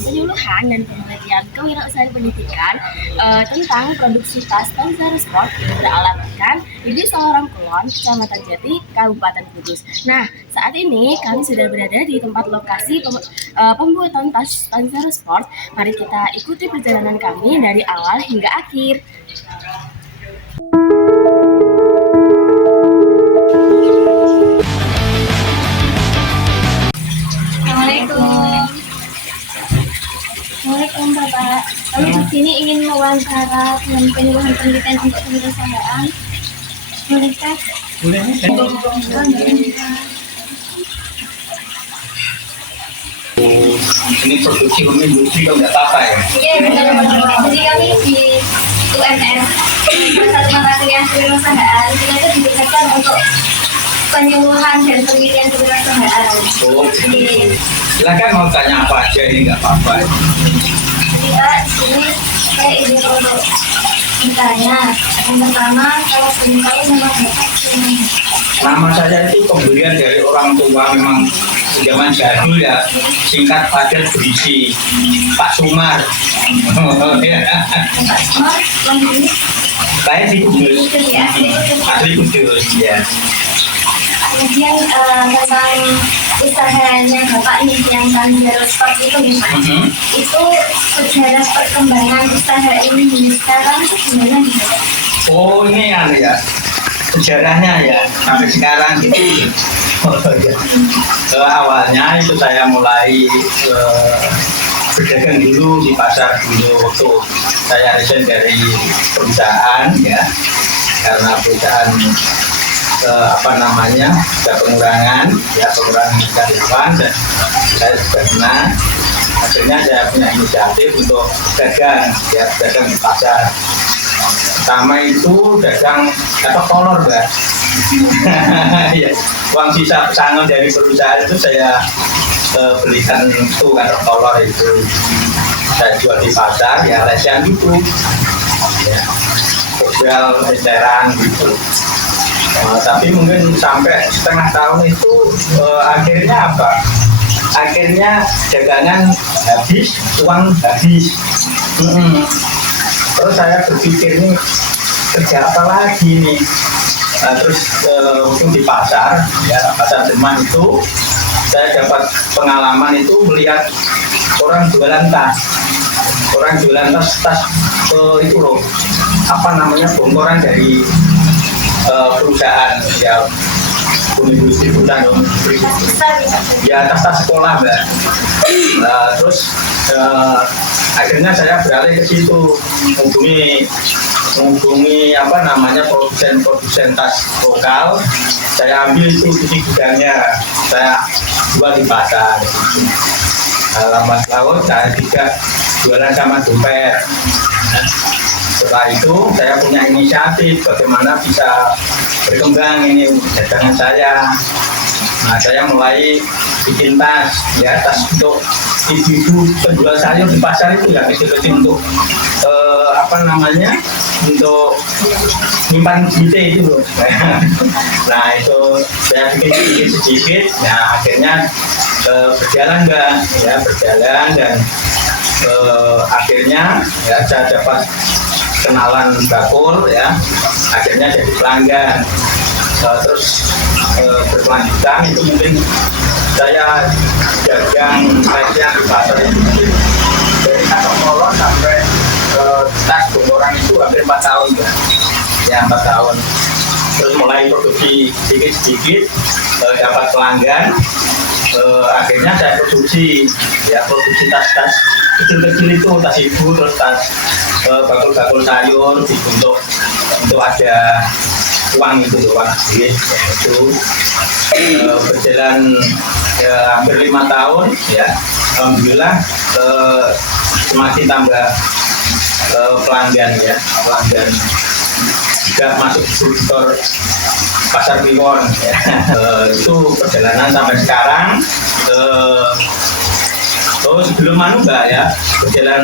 penyuluhan dan penelitian kewirausahaan pendidikan tentang produksi tas Tanzara Sport yang beralamatkan di Desa Lorongkulon, Kecamatan Jati, Kabupaten Kudus. Nah, saat ini kami sudah berada di tempat lokasi pembuatan tas Tanzara Sport. Mari kita ikuti perjalanan kami dari awal hingga akhir. Assalamualaikum Bapak. Kami di sini ingin mewawancara dengan penyuluhan pendidikan untuk kewirausahaan. Bolehkah? Boleh. Ini produksi industri kalau nggak apa-apa ya? Iya, benar-benar. Jadi kami di UMS, Persatuan Latihan Kewirausahaan, kita itu ditugaskan untuk penyuluhan dan penelitian kewirausahaan. Oh, silakan mau tanya apa aja, ini nggak apa-apa. Jadi Pak, di sini saya izin untuk bertanya. Yang pertama, kalau sebelum saya memang Bapak Nama saya itu pemberian dari orang tua, memang zaman jadul ya, singkat padat berisi Pak Sumar. Ya. Pak Smart, lanjut. Saya di Kudus, Ya, asli Kudus ya. kemudian tentang usahanya Bapak nih yang Tanzara Sport itu gimana? Itu sejarah perkembangan usaha ini sekarang itu gimana gitu? Oh ini ya sejarahnya ya sampai sekarang gitu. Awalnya itu saya mulai berdagang dulu di pasar dulu waktu saya resign dari perusahaan ya, karena perusahaan ada pengurangan karyawan dan saya juga senang. Akhirnya saya punya inisiatif untuk dagang di pasar. Pertama itu dagang kantong kolor, Mbak. Ya, uang sisa pesangon dari perusahaan itu saya belikan itu kantong kolor itu saya jual di pasar ya, resian gitu ya, jual eceran gitu. Tapi mungkin sampai setengah tahun itu akhirnya apa? Akhirnya dagangan habis, uang habis. Terus saya berpikir nih kerja apa lagi nih? Terus mungkin di pasar, ya pasar Demak itu saya dapat pengalaman itu melihat orang jualan tas. Orang jualan tas itu loh, bongkoran dari perusahaan ya, industri perusahaan ya, tas sekolah Mbak. Terus akhirnya saya beralih ke situ, menghubungi produsen tas lokal. Saya ambil itu di gudangnya, saya jual di pasar. Lambat laun saya juga jualan sama dompet. Setelah itu saya punya inisiatif bagaimana bisa berkembang ini dagangan saya. Nah, saya mulai bikin tas untuk ibu-ibu penjual sayur di pasar itu ya, kecil-kecil untuk untuk nyimpan bite itu loh. Nah itu saya bikin sedikit. Nah akhirnya berjalan dan akhirnya ya saya dapat kenalan bakul ya, akhirnya jadi pelanggan. Terus berkelanjutan itu mungkin saya dagang resian di pasar itu dari kantong kolor sampai tas bongkoran itu hampir 4 tahun ya, 4 tahun. Terus mulai produksi sedikit dapat pelanggan. Akhirnya saya produksi tas-tas kecil-kecil itu, tas ibu, terus tas bakul-bakul sayur untuk ada uang itu, uang duit itu. Berjalan hampir 5 tahun ya, alhamdulillah semakin tambah pelanggan juga masuk sektor pasar Kliwon ya. Itu perjalanan sampai sekarang. Sebelum Mbak ya, berjalan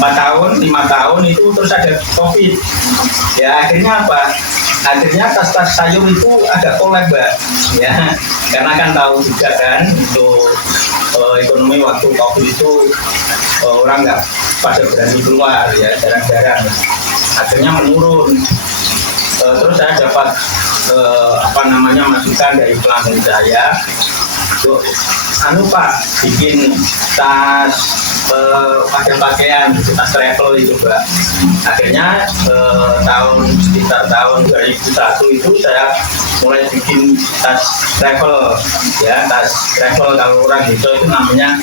4 tahun, 5 tahun itu terus ada COVID ya, akhirnya apa? Akhirnya tas-tas sayur itu agak kolab Mbak ya, karena kan tahu juga kan untuk ekonomi waktu COVID itu orang nggak pada berani keluar ya, jarang-jarang. Akhirnya menurun. Terus saya dapat masukan dari pelanggan saya untuk Pak bikin tas pakaian tas travel itu Pak. Akhirnya sekitar tahun 2001 itu saya mulai bikin tas travel ya, tas travel kalau orang gitu itu namanya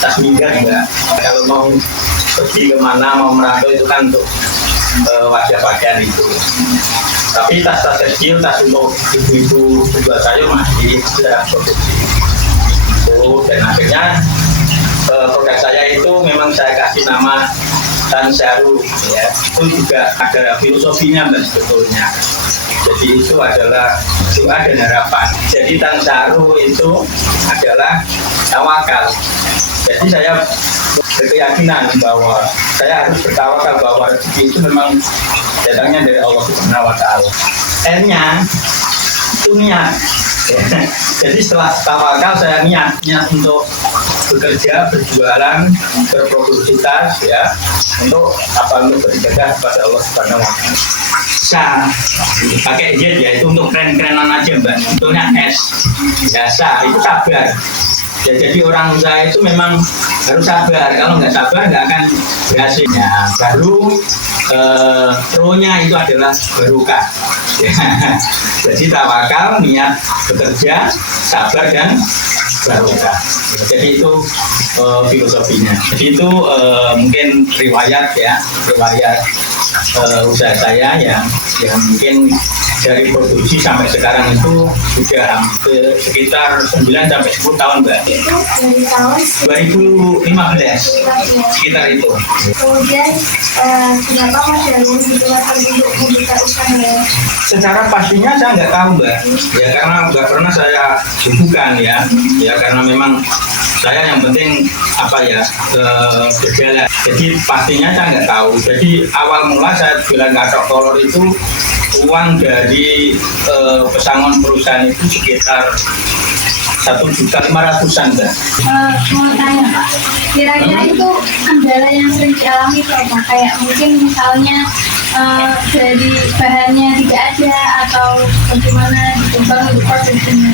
tas minggat enggak. Kalau mau pergi kemana, mau merantau itu kan untuk wajah pakaian itu. Tapi tas-tas kecil, tas untuk ibu-ibu jual sayur masih sudah produksi. Dan akhirnya produk saya itu memang saya kasih nama Tansaru ya. Itu juga ada filosofinya Mbak sebetulnya. Jadi itu adalah doa dan harapan. Jadi Tansaru itu adalah tawakal. Jadi saya berkeyakinan bahwa saya harus bertawakal bahwa rezeki itu memang datangnya dari Allah Subhanahu wa Ta'ala. N-nya itu niat. Jadi setelah tawakal saya niat untuk bekerja, berjualan, berproduktivitas ya, untuk beribadah kepada Allah Subhanahu wa Ta'ala. Pakai Z ya, itu untuk keren-kerenan aja Mbak. Sebetulnya S. Ya, itu sabar. Ya, jadi orang usaha itu memang harus sabar. Kalau nggak sabar nggak akan berhasil. Ya, baru pro-nya itu adalah barokah. Ya. Jadi tawakal, niat bekerja, sabar dan barokah. Ya, jadi itu filosofinya. Jadi itu mungkin riwayat usaha saya yang mungkin dari produksi sampai sekarang itu sudah hampir sekitar 9 sampai 10 tahun Mbak. Itu dari tahun 2015 sekitar itu. Kemudian kenapa Mas Darwin dikeluarkan untuk membuka usaha? Secara pastinya saya nggak tahu Mbak. Ya karena nggak pernah saya hubungkan ya. Ya karena memang saya yang penting berjalan. Jadi pastinya saya nggak tahu. Jadi awal mula saya jualan katok kolor itu uang dari pesangon perusahaan itu sekitar 1.500.000 Mbak. Mau tanya Pak, kira-kira itu kendala yang sering dialami apa? Kayak mungkin misalnya dari bahannya tidak ada atau bagaimana dikembang untuk produksinya?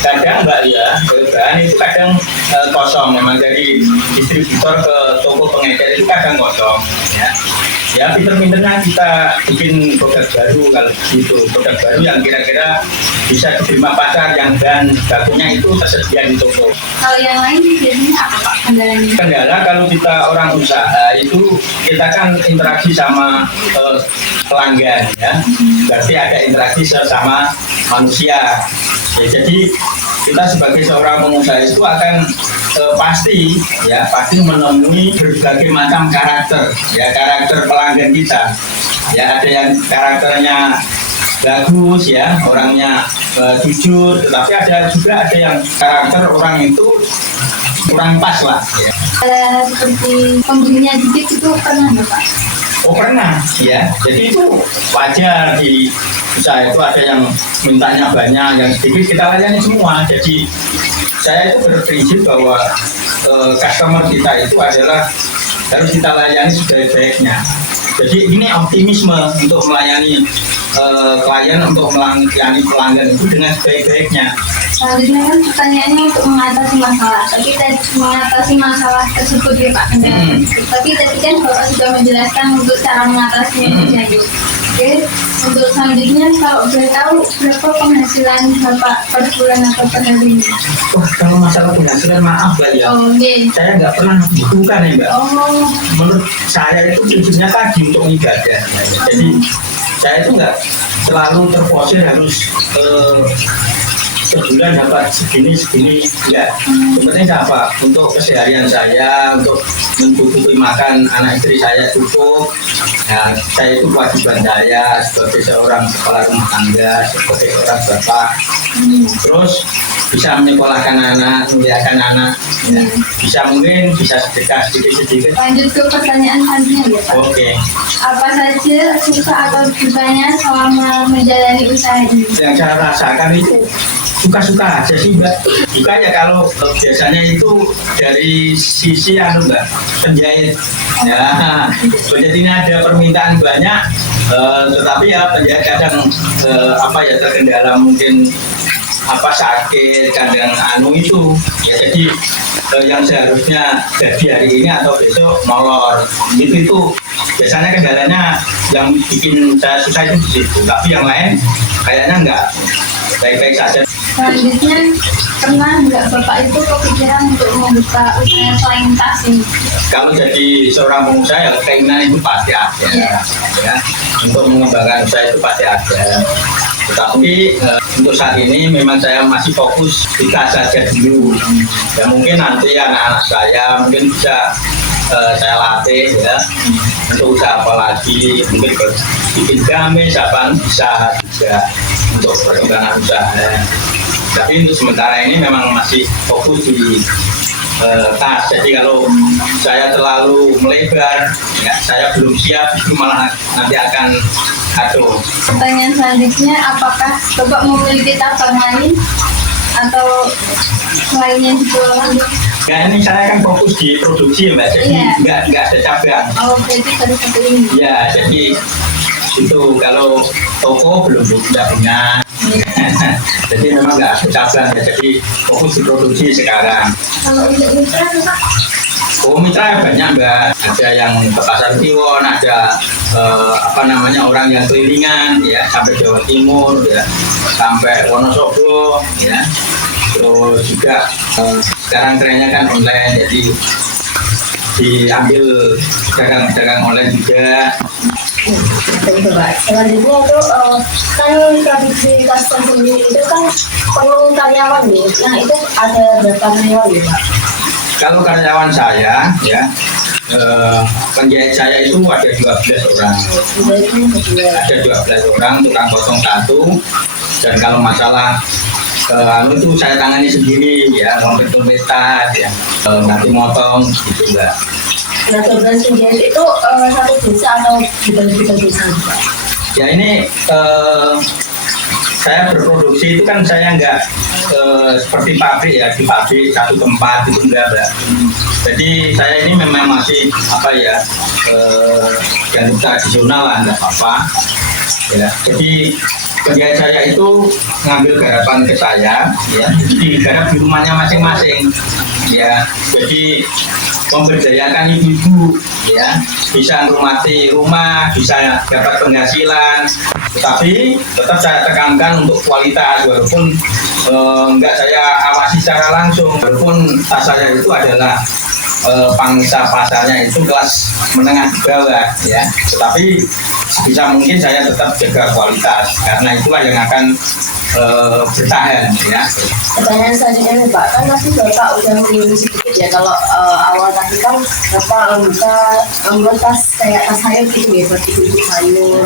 Kadang Mbak ya, bahan itu kadang kosong. Memang dari distributor ke toko pengecer itu kadang kosong ya. Ya pinter-pinternya kita bikin produk baru kalau gitu, produk baru yang kira-kira bisa diterima pasar yang dan bakunya itu tersedia di toko. Kalau yang lain biasanya apa Pak kendalanya? Kendala kalau kita orang usaha itu kita kan interaksi sama pelanggan ya, berarti ada interaksi sama manusia. Ya, jadi kita sebagai seorang pengusaha itu akan pasti menemui berbagai macam karakter pelanggan kita ya. Ada yang karakternya bagus ya, orangnya jujur, tetapi ada yang karakter orang itu kurang pas lah ya. Seperti pembelinya dikit itu pernah nggak Pak? Oh pernah ya, jadi itu wajar di usaha itu ada yang mintanya banyak, yang sedikit kita layani semua. Jadi saya itu berprinsip bahwa customer kita itu adalah harus kita layani sebaik-baiknya. Jadi ini optimisme untuk melayani klien, untuk melayani pelanggan itu dengan sebaik-baiknya. Selanjutnya kan pertanyaannya untuk mengatasi masalah. Tapi mengatasi masalah tersebut ya Pak. Tapi tadi kan Bapak sudah menjelaskan untuk cara mengatasinya jadi. Oke, untuk selanjutnya kalau boleh tahu berapa penghasilan Bapak per bulan atau per hari ini? Wah, kalau masalah penghasilan maaf Mbak ya. Saya nggak pernah bukan ya Mbak. Menurut saya itu prinsipnya tadi untuk ibadah. Jadi saya itu nggak selalu terforsir harus sebulan dapat segini enggak. Yang penting apa? Untuk keseharian saya, untuk mencukupi makan anak istri saya cukup. Nah, saya itu kewajiban saya sebagai seorang kepala rumah tangga, sebagai seorang bapak. Terus bisa menyekolahkan anak, membiayakan anak. Ya. Bisa sedekah sedikit. Lanjut ke pertanyaan selanjutnya ya Pak. Oke. Apa saja suka atau dukanya selama menjalani usaha ini? Yang saya rasakan itu suka-suka aja sih Mbak. Juga ya kalau biasanya itu dari sisi Mbak, penjahit. Ya, jadi ini ada permintaan banyak, tetapi ya penjahit kadang terkendala mungkin sakit, kadang itu ya, jadi yang seharusnya jadi hari ini atau besok molor itu biasanya kendalanya yang bikin saya susah itu di situ, tapi yang lain kayaknya enggak, baik-baik saja. Selanjutnya, pernah nggak Bapak itu kepikiran untuk membuka usaha selain tas ini? Kalau jadi seorang pengusaha ya keinginan itu pasti ada, ya, untuk mengembangkan usaha itu pasti ada. Tetapi untuk saat ini memang saya masih fokus di tas saja dulu. Ya mungkin nanti anak-anak saya mungkin bisa saya latih ya untuk usaha apa lagi, mungkin bikin gamis apa bisa juga untuk perkembangan usaha. Tapi untuk sementara ini memang masih fokus di tas. Jadi kalau saya terlalu melebar, ya, saya belum siap, itu malah nanti akan kacau. Pertanyaan selanjutnya, apakah Bapak memiliki cabang lain atau lainnya di bawah? Ya ini saya kan fokus di produksi Mbak, jadi nggak ada cabang. Oh, berarti baru satu ini. Ya, jadi itu kalau toko belum punya. Jadi memang nggak ada cabang ya, jadi fokus di produksi sekarang. Kalau untuk mitra, Pak? Oh, mitra banyak Mbak, ada yang ke Pasar Kliwon, ada orang yang kelilingan ya sampai Jawa Timur ya, sampai Wonosobo ya. Terus juga sekarang trennya kan online, jadi diambil dagang online juga. Betul Pak. Selanjutnya itu kan produksi tas sendiri itu kan perlu karyawan nih. Nah itu ada berapa karyawan ya Pak? Kalau karyawan saya ya, penjahit saya itu ada 12 orang. Ada 12 orang, tukang potong satu. Dan kalau masalah itu saya tangani sendiri ya, komplit tas ya, nanti motong gitu Mbak. Nah, 12 penjahit itu satu desa atau dibagi-bagi desa juga? Ya ini saya berproduksi itu kan saya nggak seperti pabrik ya, di pabrik satu tempat itu enggak Mbak. Jadi saya ini memang masih yang tradisional lah, enggak apa-apa ya. Jadi penjahit saya itu ngambil garapan ke saya ya, jadi digarap di rumahnya masing-masing ya. Jadi memberdayakan ibu-ibu ya, bisa merumati rumah, bisa dapat penghasilan, tetapi tetap saya tekankan untuk kualitas, walaupun enggak saya awasi secara langsung, walaupun tas saya itu adalah pangsa pasarnya itu kelas menengah di bawah ya, tetapi bisa mungkin saya tetap jaga kualitas, karena itulah yang akan bertahan ya. Pertanyaan selanjutnya Pak, kan tadi Bapak udah menyinggung sedikit ya, kalau awal tadi kan Bapak membuat tas kayak tas sayur gitu ya, buat ibu-ibu sayur,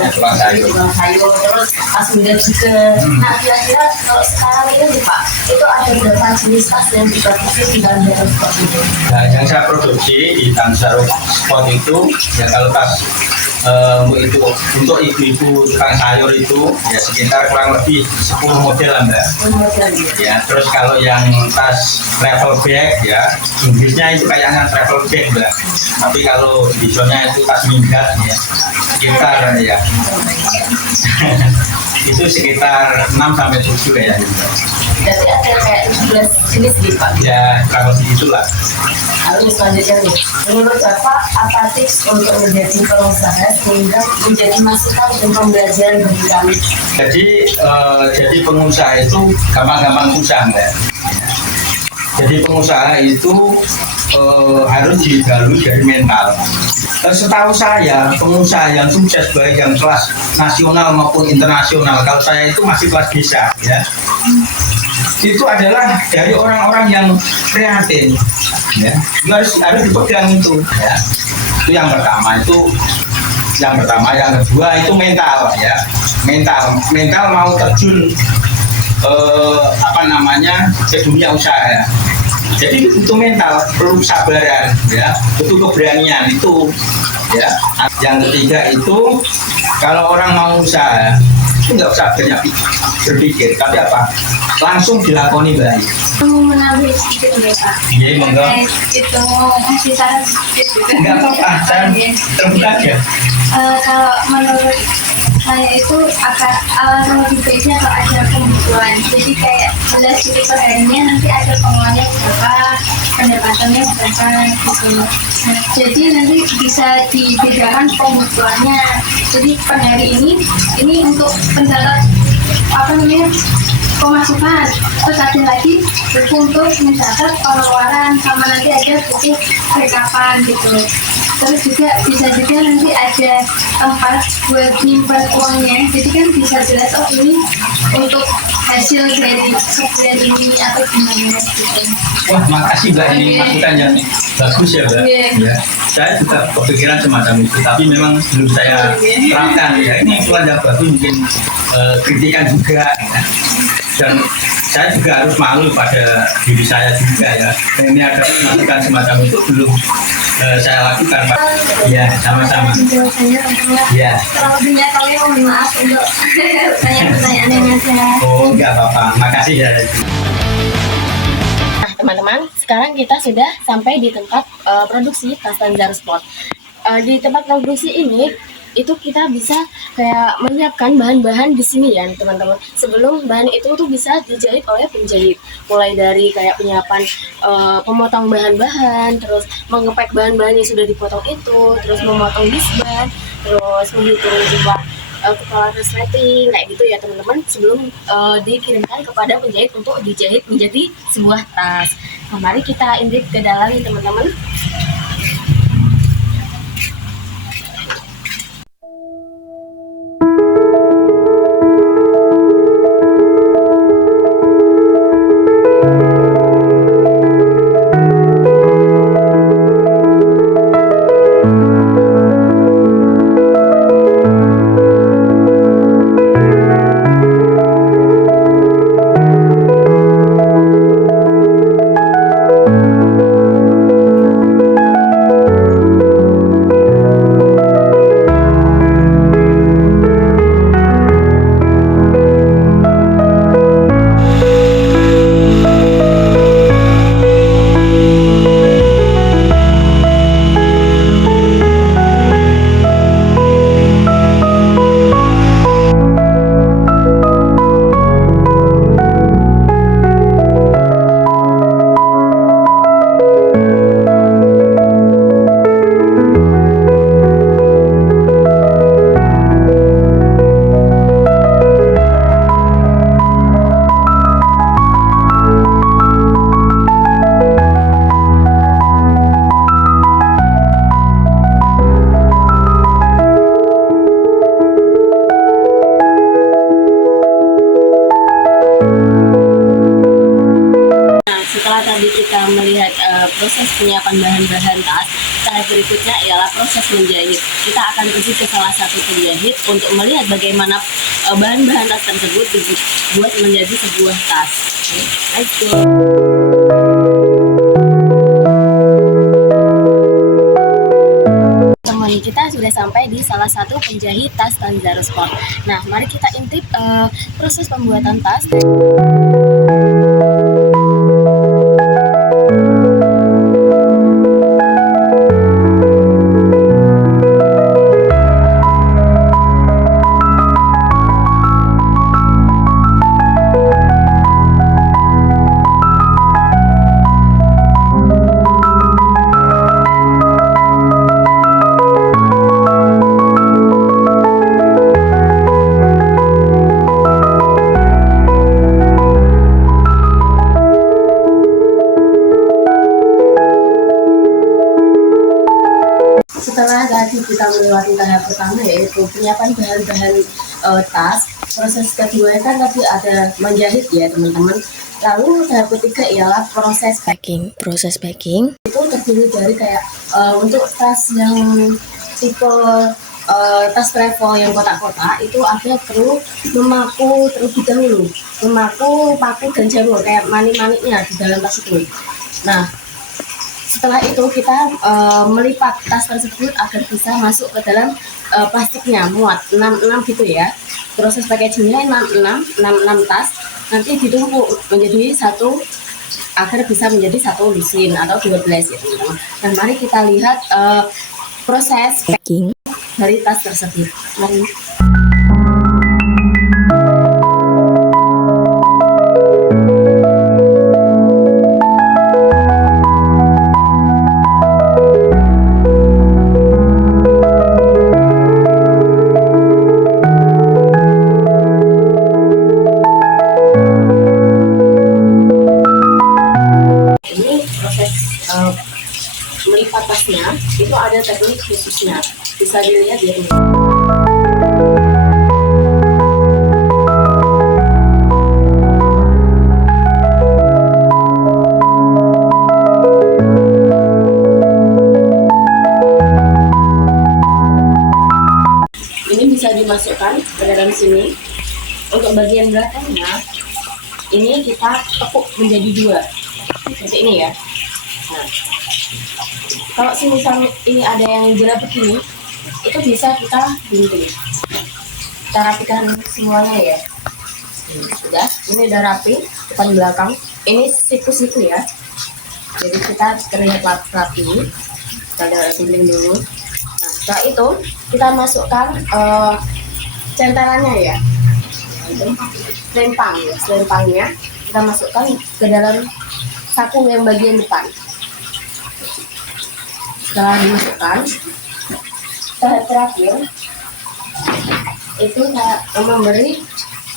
tukang sayur, terus tas muda juga. Nah kira-kira kalau sekarang ini Pak, itu ada berapa jenis tas yang diproduksi di Tanzaro Sport itu? Nah, yang saya produksi di Tanzaro Sport itu ya, kalau tas untuk ibu-ibu tukang sayur itu ya sekitar kurang lebih 10 model lah Mbak. Ya, terus kalau yang tas travel bag ya, Inggrisnya itu kayaknya travel bag Mbak. Tapi kalau Indonesianya itu tas minggat ya, sekitar ya. Itu sekitar 6 sampai 7 ya. Jadi ada kayak 17 jenis gitu Pak? Ya, kalau begitulah. Lalu selanjutnya nih, menurut Bapak apa tips untuk menjadi pengusaha sehingga menjadi masukan dan pembelajaran bagi kami? Jadi pengusaha itu gampang-gampang susah Mbak. Jadi pengusaha itu harus dilalui dari mental. Setahu saya pengusaha yang sukses baik yang kelas nasional maupun internasional, kalau saya itu masih kelas desa ya, itu adalah dari orang-orang yang kreatif ya, harus dipegang itu ya. Itu yang pertama. Yang kedua itu mental ya, mental mau terjun ke dunia usaha. Jadi itu mental, perlu kesabaran ya, butuh keberanian itu ya. Yang ketiga itu kalau orang mau usaha itu nggak usah banyak berpikir, tapi apa? Langsung dilakoni Mbak Ayu. Mau menambah sedikit ya Pak. Iya, monggo. Itu mau kasih saran sedikit juga. Enggak apa-apa, saya terbuka aja. Kalau menurut saya itu lebih baiknya kalau ada pembukuan, jadi kayak jelas gitu perharinya, nanti ada pengeluarannya berapa, pendapatannya berapa gitu. Nah, jadi nanti bisa dibedakan pembukuannya, jadi per hari ini untuk pencatat apa namanya pemasukan, terus ada lagi buku untuk mencatat pengeluaran, sama nanti ada buku rekapan gitu. Terus juga bisa juga nanti ada tempat buat nyimpan uangnya, jadi kan bisa jelas oh ini untuk hasil dari sebulan ini atau gimana gitu. Wah, makasih Mbak, ini masukannya bagus ya Mbak. Ya, saya juga kepikiran semacam itu, tapi memang belum saya terapkan ya. Ini keluarga bagus mungkin kritikan juga ya. Dan saya juga harus malu pada diri saya juga ya. Ini ada masukan semacam itu belum saya lakukan Pak. Ya, sama-sama. Ya. Kalau punya kalian mohon maaf untuk pertanyaan yang ada. Oh, enggak apa-apa. Makasih ya. Nah, teman-teman, sekarang kita sudah sampai di tempat produksi tas Tanzar Sport. Di tempat produksi ini, itu kita bisa kayak menyiapkan bahan-bahan di sini ya, teman-teman. Sebelum bahan itu tuh bisa dijahit oleh penjahit. Mulai dari kayak penyiapan pemotong bahan-bahan, terus mengepek bahan-bahan yang sudah dipotong itu, terus memotong disban, terus menghitung jumlah kepala resleting kayak gitu ya teman-teman, sebelum dikirimkan kepada penjahit untuk dijahit menjadi sebuah tas. Nah, mari kita intip ke dalam ya teman-teman. Setelah tadi kita melihat proses penyiapan bahan-bahan tas, tahap berikutnya ialah proses menjahit. Kita akan pergi ke salah satu penjahit untuk melihat bagaimana bahan-bahan tas tersebut dibuat menjadi sebuah tas. Oke, let's go. Teman kita sudah sampai di salah satu penjahit tas Tanzar Sport. Nah, mari kita intip proses pembuatan tas. Setelah tadi kita melewati tahap pertama yaitu penyiapan bahan-bahan tas, proses kedua kan tadi ada menjahit ya teman-teman. Lalu tahap ketiga ialah proses packing. Proses packing itu terdiri dari kayak untuk tas yang tipe tas travel yang kotak-kotak itu ada perlu memaku terlebih dahulu, memaku paku dan jamur kayak mani-maninya di dalam tas itu. Nah, setelah itu kita melipat tas tersebut agar bisa masuk ke dalam plastiknya muat 6 gitu ya. proses packagingnya 66 tas, nanti ditumpuk menjadi satu agar bisa menjadi satu lusin atau 12 ya teman-teman. Nah mari kita lihat proses packing dari tas tersebut. Mari. Melipat tasnya itu ada teknik khususnya, bisa dilihat ya teman. Ini bisa dimasukkan ke dalam sini. Untuk bagian belakangnya ini kita tekuk menjadi dua seperti ini ya. Nah, kalau semisal ini ada yang jelas begini, itu bisa kita gunting. Kita rapikan semuanya ya. Sudah, ini udah rapi depan belakang. Ini siku-siku ya. Jadi kita terlihat rapi. Kita gunting dulu. Nah, setelah itu kita masukkan centerannya ya. Selempangnya kita masukkan ke dalam saku yang bagian depan. Setelah dimasukkan, tahap terakhir itu memberi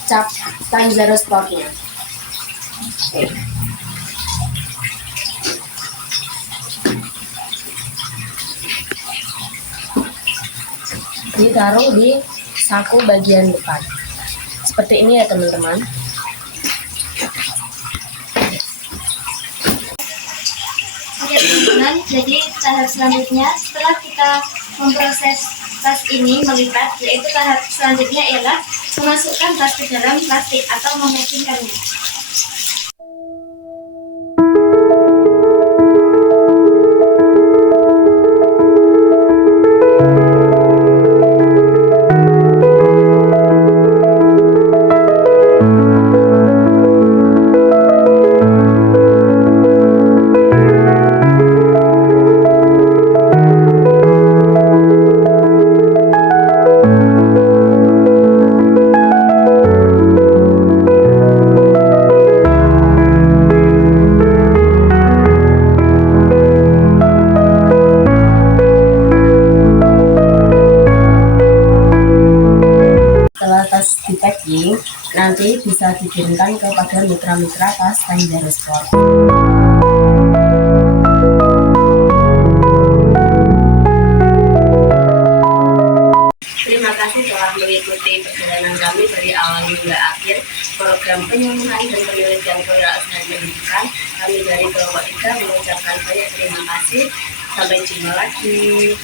cap Tanjaro Sportnya. Oke. Ditaruh di saku bagian depan seperti ini ya teman-teman. Oke teman-teman, jadi tahap selanjutnya setelah kita memproses tas ini melipat, yaitu tahap selanjutnya ialah memasukkan tas ke dalam plastik atau memacking-kannya. Setelah tas di packing, nanti bisa dikirimkan kepada mitra-mitra tas Tanjaro Sport. Terima kasih telah mengikuti perjalanan kami dari awal hingga akhir program penyuluhan dan penelitian kewirausahaan dan pendidikan. Kami dari Kelompok 3 mengucapkan banyak terima kasih. Sampai jumpa lagi.